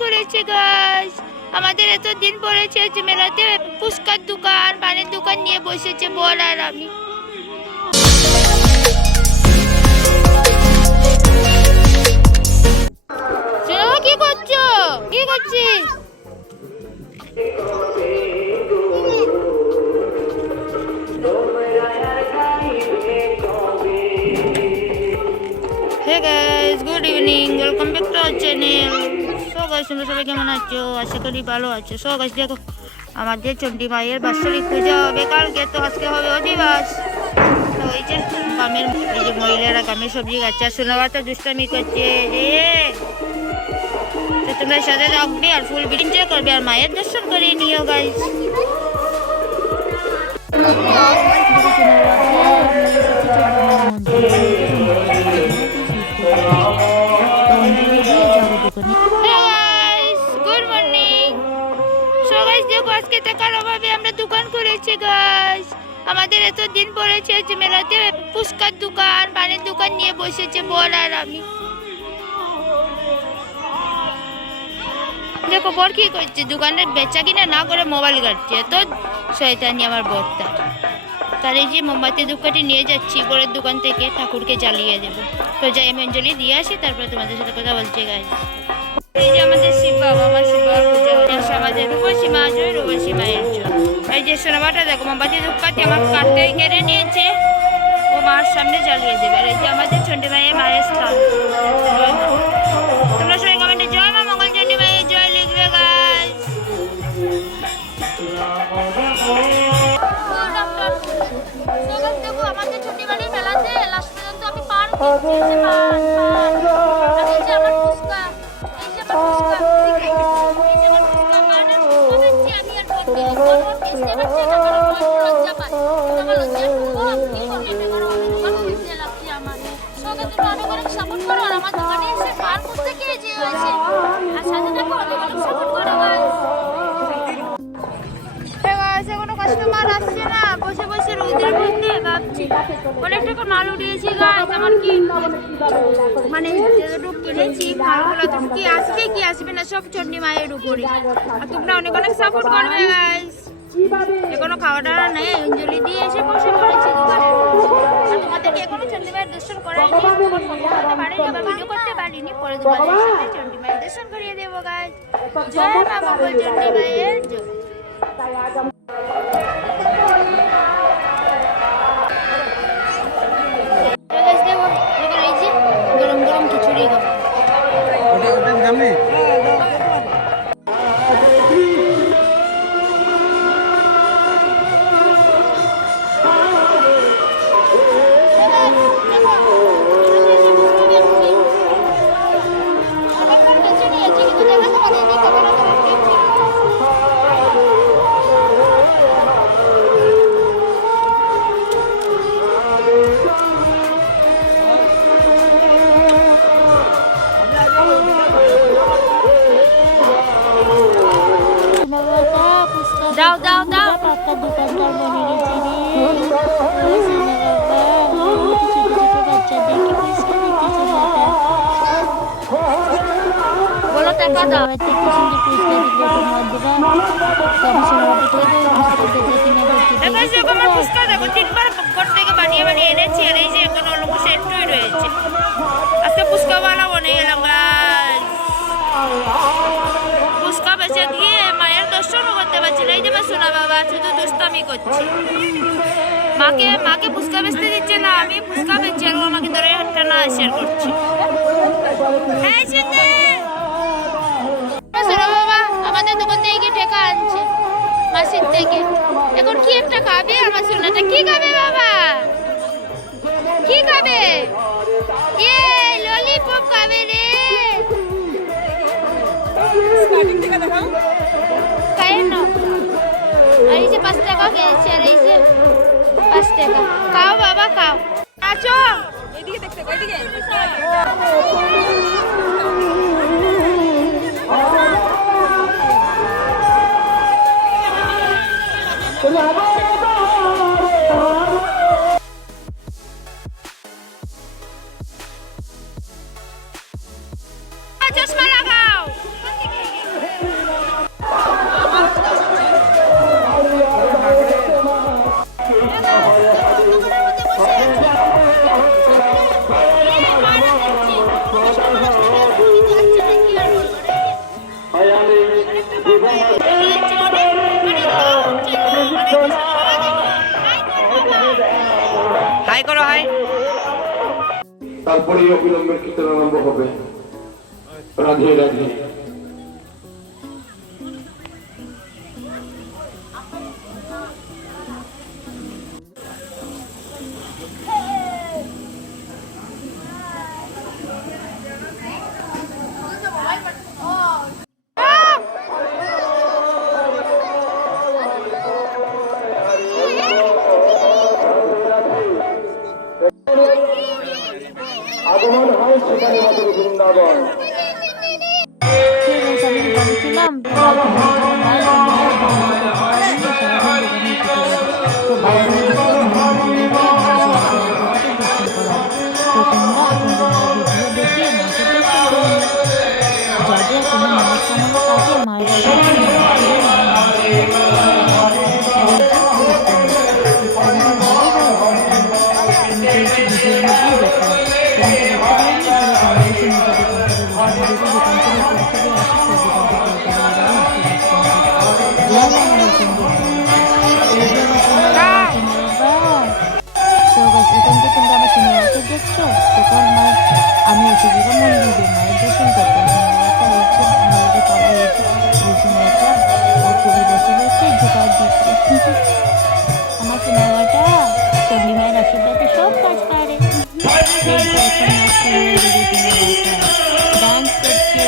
খুলেছে গাইস। আমাদের এতদিন পড়েছে যে মেলাতে ফুচকার দোকান, পানের দোকান নিয়ে বসেছে বল আর আমি। কি করছো? কি করছিস? Hey guys, good evening, welcome back to our channel. So guys, তোমরা সবাই কেমন আছো? আশা করি ভালো আছো। সো গাইস, দেখো আমাদের চণ্ডী মায়ের বাৎসরিক পূজা হবে কালকে, তো আজকে হবে অধিবাস। তো এই যে গ্রামের এই যে মহিলারা গ্রামের সবজি খাচ্ছে আর সোনাবাটা দুষ্টামি করছে। তো তোমরা সাথে থাকবে আর ফুল এনজয় করবে আর মায়ের দর্শন করে নিও guys. Good morning. So guys, দেখো আজকে টাকার অভাবে আমরা দোকান খুলেছি গাইস। আমাদের এতদিন পড়েছে যে মেলাতে ফুচকার দোকান, পানের দোকান নিয়ে বসেছে বল আর আমি। দেখো বর কি করছে, দোকানের বেচা কিনা না করে মোবাইল ঘাটছে। তো শয়তানি আমার বরটা। তার এই যে মোমবাতি ধূপকাঠি নিয়ে যাচ্ছি পরের দোকান থেকে, ঠাকুরকে জ্বালিয়ে দেবো। তো যাই আমি অঞ্জলি দিয়ে আসি, তারপরে তোমাদের সাথে কথা বলছি গাইস। এই যে আমাদের শিব বাবা, আমার শিব বাবার পূজা হচ্ছে, আমাদের রূপসী মা জয়, রূপসী মায়ের জয়। এই যে সোনামাটা দেখো মোমবাতি ধূপকাঠি আমার কাটতে কেড়ে নিয়েছে, ও মার সামনে জ্বালিয়ে দেবে। আর এই যে আমাদের চণ্ডী মায়ের মায়ের স্থান। তোমরা সবাই কমেন্টে জয় মা মঙ্গল চণ্ডী মায়ের জয় লিখবে গাইস। দেখো আমাদের চণ্ডী মায়ের মেলাতে লাস্ট পর্যন্ত আমি পান খেয়েছি, পান পান। আর এই যে আমার ফুচকা, এই যে আমার ফুচকা, এই যে আমার ফুচকা, মানে ফুচকা খাচ্ছি আমি আর বলতে বুঝতে পারছি না, আমার লজ্জা পায়। আমার লজ্জা ও কি করবে না, কারণ আমি দোকান খুলতে লাগছি আমার। সবাই তোমরা অনেক অনেক সাপোর্ট করো আর আমার দোকানে এসে পান খুঁজতে খেয়েছি হয়েছে। আর সাথে থাকো, অনেক অনেক সাপোর্ট করো গাইস। এখনো কাস্টমার আসছে না, বসে বসে রোদের মধ্যে ভাবছি অনেক টাকা মাল উঠিয়েছি গাছ। আমার কি মানে যেটুকু কিনেছি মালগুলো তো কি আসবে কি আসবে না সব চণ্ডী মায়ের উপরে। আর তোমরা অনেক অনেক সাপোর্ট করবে গাইস। এখনো খাওয়া দাওয়া নেই, অঞ্জলি দিয়ে এসে বসে পড়েছি দোকানে। আর তোমাদেরকে এখনো চণ্ডী মায়ের দর্শন করাইনি, তোমার সম্ভব হতে পারেনি, আবার ভিডিও করতে পারিনি। পরে তোমাদের সাথে চণ্ডী মায়ের দর্শন করিয়ে দেবো গাইস। জয় মা মঙ্গল চণ্ডী মায়ের জয়। গরম গরম খিচুড়ি দাও দাও দাও। পাক্কা দোকানদার বনে গেছে রে, বাচ্চাদেরকে ফুচকা দিতেছে বাবা। বলো টাকা দাও। কি সুন্দর ফুচকা দিলে তোমার দেবা, আমি সোনামাটা করে আমার ফুচকা দেখো 3 বার ঘর থেকে বানিয়ে বানিয়ে এনেছি। আর এই যে এখন অলমো সেটই রয়েছে। আজকে ফুচকা বানাবো না এলাম গাইস। ফুচকা বেচে দিয়ে মায়ের দর্শনও করতে পারছি না। এই যে সোনা বাবা শুধু দুষ্টামি করছে, মাকে ফুচকা বেচতে দিচ্ছে না, আমি ফুচকা বেচছি আর আমাকে ধরে একটা না শেয়ার করছি। হ্যাঁ সোনা বাবা আমাদের দোকান থেকে ঠেকা আনছে মাসির থেকে। এখন কি একটা খাবে আমার সোনাটা? কি খাবে বাবা? কি খাবে? ললিপপ খাবে রে। খায় না। আর এই যে 5 টাকা খেয়েছি, আর এই যে 5 টাকা। খাও বাবা খাও। আছো এদিকে দেখতে, ওইদিকে চশমা লাগাও। তারপরে অবিলম্বের কীর্তন আরম্ভ হবে। রাধে রাধে। আগমন হয় সেখানে আমাদের বৃন্দাবন। ঠিক আছে, আমি দোকানে ছিলাম তো বাইরে গিয়ে তো তোমরা ভিডিও দেখে মাকে দর্শন করো। যাদের কোনো মনস্কামনা থাকে মায়ের দেখছো তখন মায়ের আমি এসে গেলাম মন্দিরে মায়ের দর্শন করতে মায়ের পাওয়া হয়েছে বসে বসে ঢুকা দিচ্ছে আমার সিনেমাটা চন্ডী মায়ের আশীর্বাদে সব কাজ পারে ডান্স করছে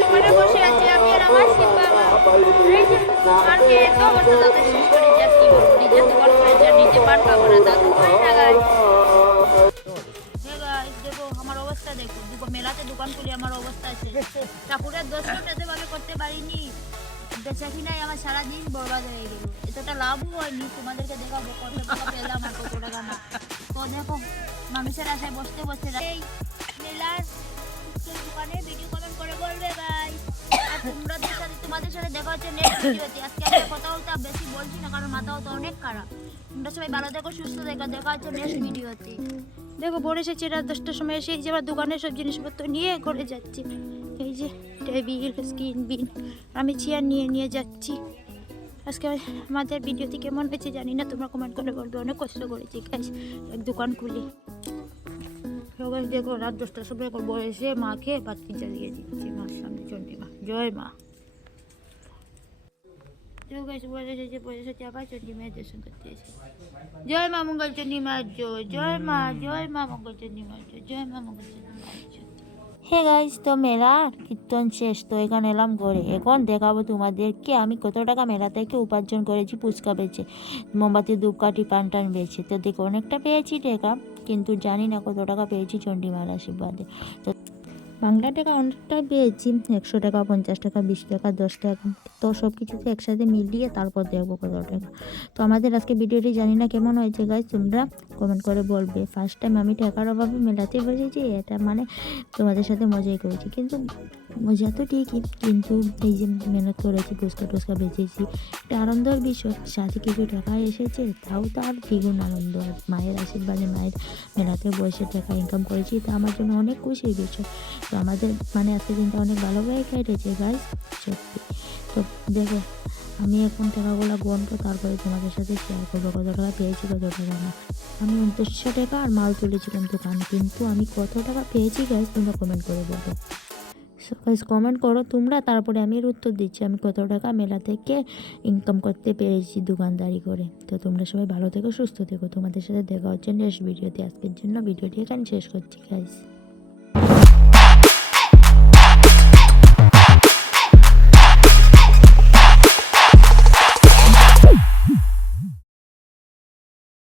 দোকানে বসে আছি আমি আর আমার শিব বাবা। আর কে তো বসে তাদের শেষ করে যাচ্ছি নিজে দোকান করেছে নিজে পান খাবো না দাদু হয় না গাই। দেখো আমার অবস্থা দেখো মেলাতে দোকান খুলে আমার অবস্থা আছে ঠাকুরের দর্শন এতভাবে করতে পারিনি বেচা কিনাই আমার সারাদিন বরবাদ হয়ে গেল এতটা লাভও হয়নি তোমাদেরকে দেখাবো কত টাকা পেলাম আর কত টাকা না তো দেখো মানুষের আশায় বসতে বসতে এই মেলার দোকানে ভিডিও কমেন্ট করে বলবে ভাই আর তোমাদের সাথে দেখা হচ্ছে নেক্সট ভিডিওতে আজকে আমরা কথা বলতে বেশি বলছি না কারণ মাথাও তো অনেক খারাপ তোমরা সবাই ভালো দেখো সুস্থ দেখা হচ্ছে নেক্সট ভিডিওতে দেখো বোন এসেছে রাত 10টার সময় এসে এই যে আবার দোকানে সব জিনিসপত্র নিয়ে ঘরে যাচ্ছি এই যে টেবিল স্ক্রিন বিন আমি চেয়ার নিয়ে যাচ্ছি আজকে আমাদের ভিডিওটি কেমন হয়েছে জানি না তোমরা কমেন্ট করে বলবে অনেক কষ্ট করেছি গাইস এক দোকান খুলি সবাই দেখো রাত 10টার সময় বসে মাকে বাতি জ্বালিয়ে দিচ্ছি মার সামনে চন্ডী মা জয় মা আবার চন্ডী মায়ের দর্শন করতে এসে জয় মা মঙ্গল চন্ডী মা জয় মা মঙ্গল চন্ডী মা জয় মা মঙ্গল চন্ডী মা হে গাইস তো মেলার কীর্তন শেষ তো এখানে এলাম ঘরে এখন দেখাবো তোমাদেরকে আমি কত টাকা মেলা থেকে উপার্জন করেছি ফুচকা বেচে মোমবাতি ধূপকাঠি পান টান বেচে তো দেখো অনেকটা পেয়েছি টাকা কিন্তু জানি না কত টাকা পেয়েছি চন্ডী মায়ের আশীর্বাদে তো বাংলা টাকা অনেকটা পেয়েছি 100 টাকা 50 টাকা 20 টাকা 10 টাকা তো সব কিছুতে একসাথে মিলিয়ে তারপর দেখবো কত টাকা তো আমাদের আজকে ভিডিওটি জানি না কেমন হয়েছে গাইস তোমরা কমেন্ট করে বলবে ফার্স্ট টাইম আমি টাকার অভাবে মেলাতে বসেছি এটা মানে তোমাদের সাথে মজাই করেছি কিন্তু মজা তো ঠিকই কিন্তু এই যে মেহনত করেছি ফুচকা টুচকা বেচেছি একটা আনন্দের বিষয় সাথে কিছু টাকা এসেছে তাও তো আর দ্বিগুণ আনন্দ আর মায়ের আশীর্বাদে মায়ের মেলাতে বসে টাকা ইনকাম করেছি তা আমার জন্য অনেক খুশির বিষয় তো আমাদের মানে আজকে দিনটা অনেক ভালোভাবে কেটেছে গাইস সত্যি তো দেখো আমি এখন টাকাগুলো গুনবো তারপরে তোমাদের সাথে শেয়ার করবো কত টাকা পেয়েছি কত টাকা না আমি 2900 টাকা আর মাল তুলেছিলাম দোকান কিন্তু আমি কত টাকা পেয়েছি গাইস তোমরা কমেন্ট করে বলবো গাইস কমেন্ট করো তোমরা তারপরে আমি এর উত্তর দিচ্ছি আমি কত টাকা মেলা থেকে ইনকাম করতে পেরেছি দোকানদারি করে তো তোমরা সবাই ভালো থেকো সুস্থ থেকো তোমাদের সাথে দেখা হচ্ছে নেক্সট ভিডিওতে আজকের জন্য ভিডিওটি এখানে শেষ করছি গাইস।